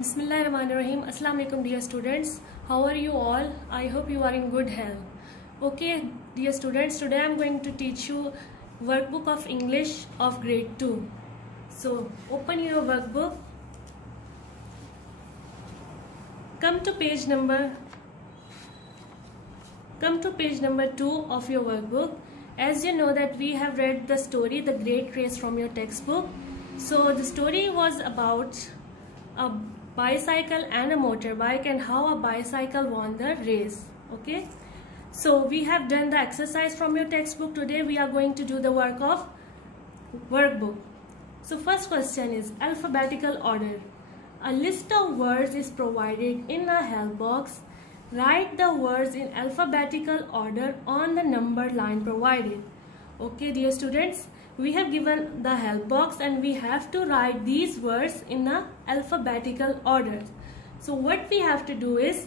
Bismillahirrahmanirrahim. Assalamu alaikum dear students. How are you all? I hope you are in good health. Okay dear students, today I am going to teach you workbook of English of grade 2. So open your workbook. Come to page number 2 of your workbook. As you know that we have read the story The Great Race from your textbook. So the story was about a bicycle and a motorbike and how a bicycle won the race. Okay, so we have done the exercise from your textbook. Today we are going to do the work of workbook. So first question is alphabetical order. A list of words is provided in a help box. Write the words in alphabetical order on the number line provided. Okay dear students, we have given the help box and we have to write these words in a alphabetical order. So what we have to do is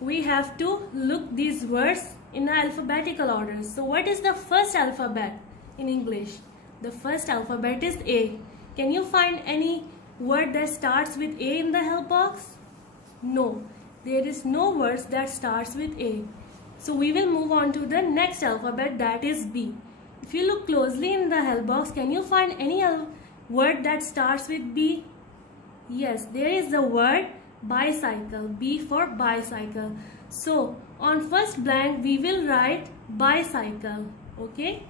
we have to look these words in a alphabetical order. So what is the first alphabet in English? The first alphabet is A. Can you find any word that starts with A in the help box? No, there is no words that starts with A. So we will move on to the next alphabet, that is B. If you look closely in the help box, can you find any word that starts with B? Yes, there is the word bicycle, B for bicycle. So on first blank we will write bicycle. Okay,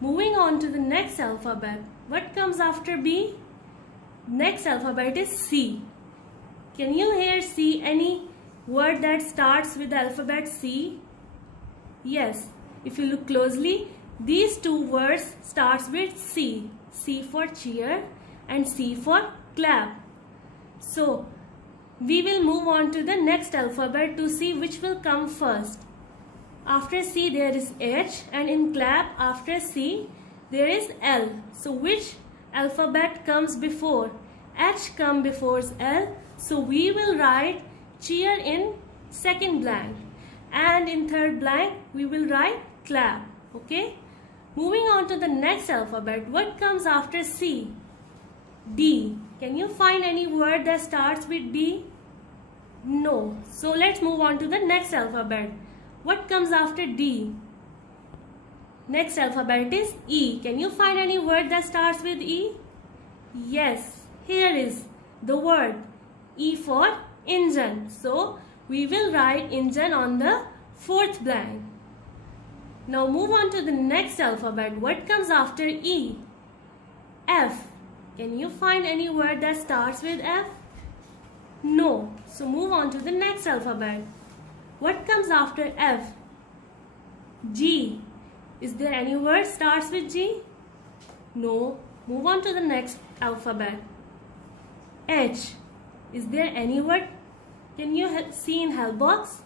moving on to the next alphabet. What comes after B? Next alphabet is C. Can you here see any word that starts with the alphabet C? Yes, if you look closely, these two words starts with C. C for cheer and C for clap. So we will move on to the next alphabet to see which will come first. After C there is H, and in clap after C there is L. So which alphabet comes before? H comes before L. So we will write cheer in second blank, and in third blank we will write clap. Okay, moving on to the next alphabet. What comes after C? D. Can you find any word that starts with D? No. So let's move on to the next alphabet. What comes after D? Next alphabet is E. Can you find any word that starts with E? Yes, here is the word E for engine. So we will write engine on the fourth blank. Now move on to the next alphabet. What comes after E? F. Can you find any word that starts with F? No. So move on to the next alphabet. What comes after F? G. Is there any word starts with G? No. Move on to the next alphabet. H. Is there any word? Can you see in help box?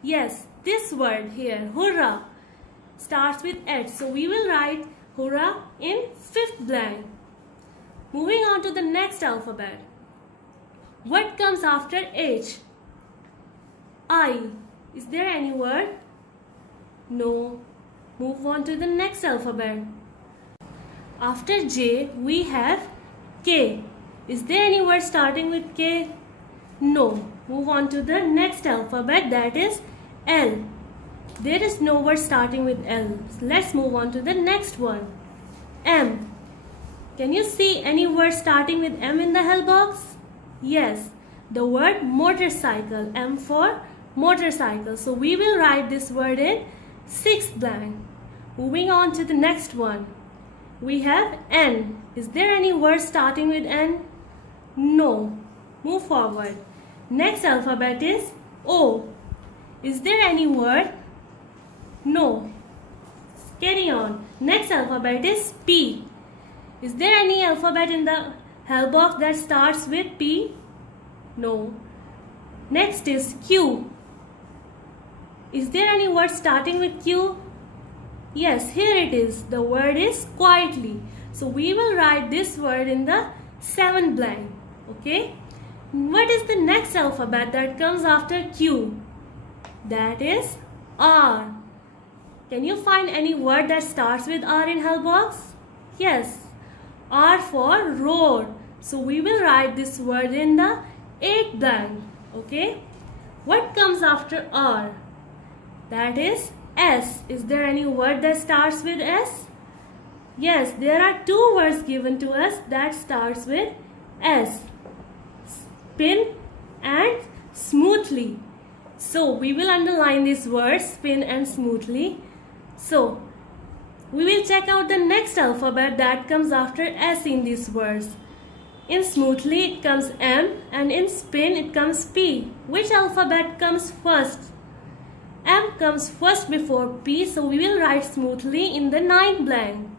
Yes, this word here, hurrah, starts with H. So we will write hurrah in fifth blank. Moving on to the next alphabet. What comes after H? I. Is there any word? No. Move on to the next alphabet. After J we have K. Is there any word starting with K? No. Move on to the next alphabet, that is L. There is no word starting with L. Let's move on to the next one. M. Can you see any word starting with M in the help box? Yes, the word motorcycle, M for motorcycle. So we will write this word in sixth blank. Moving on to the next one. We have N. Is there any word starting with N? No. Move forward. Next alphabet is O. Is there any word? No. Carry on. Next alphabet is P. Is there any alphabet in the help box that starts with P? No. Next is Q. Is there any word starting with Q? Yes, here it is. The word is quietly. So we will write this word in the seventh blank. Okay. What is the next alphabet that comes after Q? That is R. Can you find any word that starts with R in help box? Yes, R for roar. So we will write this word in the 8 blank. Okay. What comes after R? That is S. Is there any word that starts with S? Yes, there are two words given to us that starts with S. Spin and smoothly. So we will underline these words, spin and smoothly. So we will check out the next alphabet that comes after S in these words. In smoothly it comes M, and in spin it comes P. Which alphabet comes first? M comes first before P, so we will write smoothly in the 9th blank.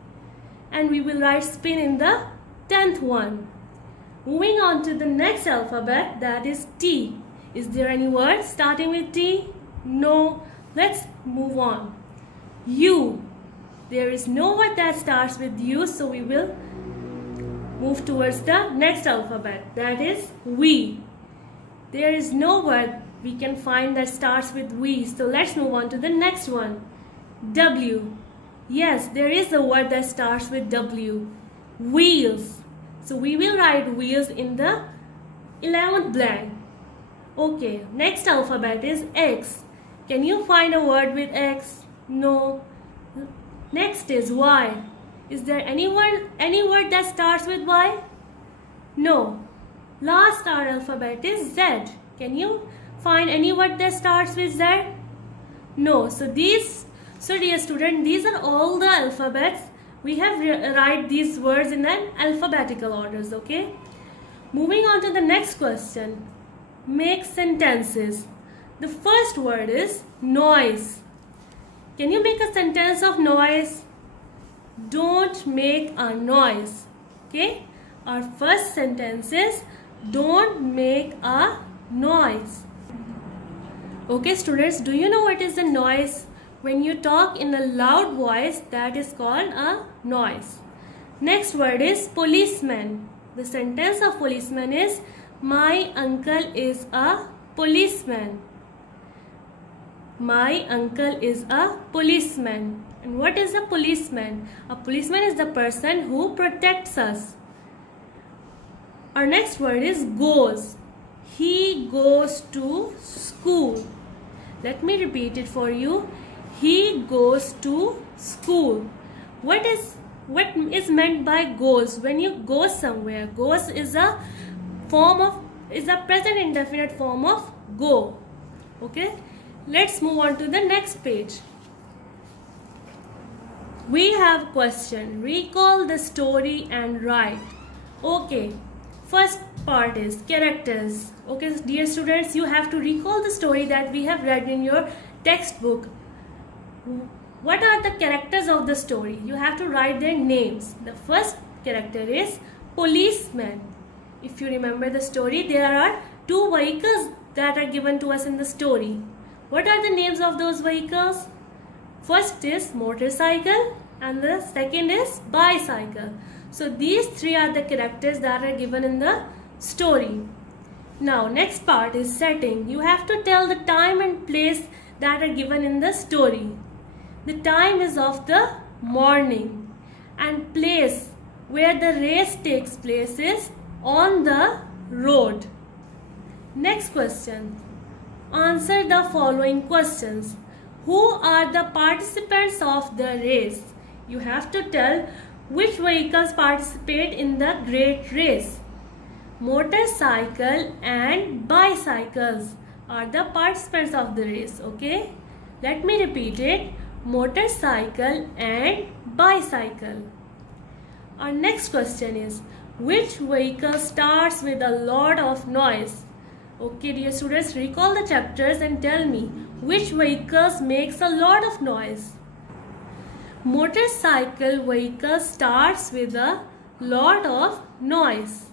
And we will write spin in the 10th one. Moving on to the next alphabet, that is T. Is there any word starting with T? No. Let's move on. U. There is no word that starts with U, so we will move towards the next alphabet, that is V. There is no word we can find that starts with V, so let's move on to the next one. W. Yes, there is a word that starts with W. Wheels. So we will write wheels in the 11th blank. Okay, next alphabet is X. Can you find a word with X? No. Next is Y. Is there any word that starts with Y? No. Last our alphabet is Z. Can you find any word that starts with Z? No. So dear student, these are all the alphabets. We have write these words in an alphabetical orders, okay? Moving on to the next question. Make sentences. The first word is noise. Can you make a sentence of noise? Don't make a noise. Okay? Our first sentence is don't make a noise. Okay, students, do you know what is a noise? When you talk in a loud voice, that is called a noise. Next word is policeman. The sentence of policeman is my uncle is a policeman. My uncle is a policeman. And what is a policeman? A policeman is the person who protects us. Our next word is goes. He goes to school. Let me repeat it for you. He goes to school. What is meant by goes? When you go somewhere, goes is a present indefinite form of go. Okay? Let's move on to the next page. We have question. Recall the story and write. Okay. First part is characters. Okay, dear students, you have to recall the story that we have read in your textbook. What are the characters of the story? You have to write their names. The first character is policeman. If you remember the story, there are two vehicles that are given to us in the story. What are the names of those vehicles? First is motorcycle and the second is bicycle. So these three are the characters that are given in the story. Now next part is setting. You have to tell the time and place that are given in the story. The time is of the morning and place where the race takes place is on the road. Next question. Answer the following questions. Who are the participants of the race? You have to tell which vehicles participate in the great race. Motorcycle and bicycles are the participants of the race. Okay? Let me repeat it. Motorcycle and bicycle. Our next question is, which vehicle starts with a lot of noise? Okay, dear students, recall the chapters and tell me which vehicles makes a lot of noise. Motorcycle vehicle starts with a lot of noise.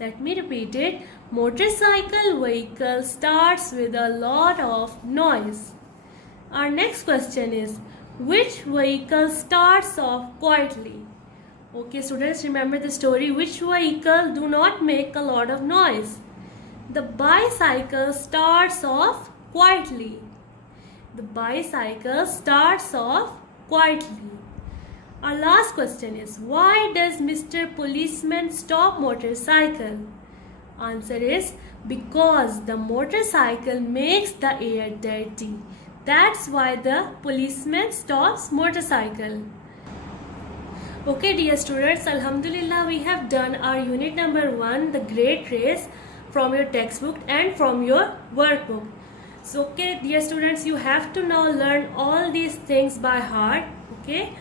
Let me repeat it. Motorcycle vehicle starts with a lot of noise. Our next question is, which vehicle starts off quietly? Okay, students, remember the story. Which vehicle do not make a lot of noise? The bicycle starts off quietly. The bicycle starts off quietly. Our last question is, why does Mr. Policeman stop motorcycle? Answer is because the motorcycle makes the air dirty. That's why the policeman stops motorcycle. Okay dear students, Alhamdulillah we have done our unit number 1, the great race, from your textbook and from your workbook. So okay dear students, you have to now learn all these things by heart. Okay,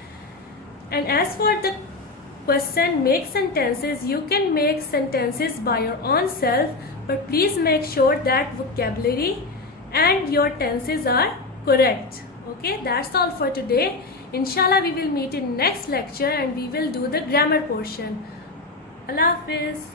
and as for the question make sentences, you can make sentences by your own self, but please make sure that vocabulary and your tenses are correct. Okay, that's all for today. Inshallah we will meet in next lecture and we will do the grammar portion. Allah Hafiz.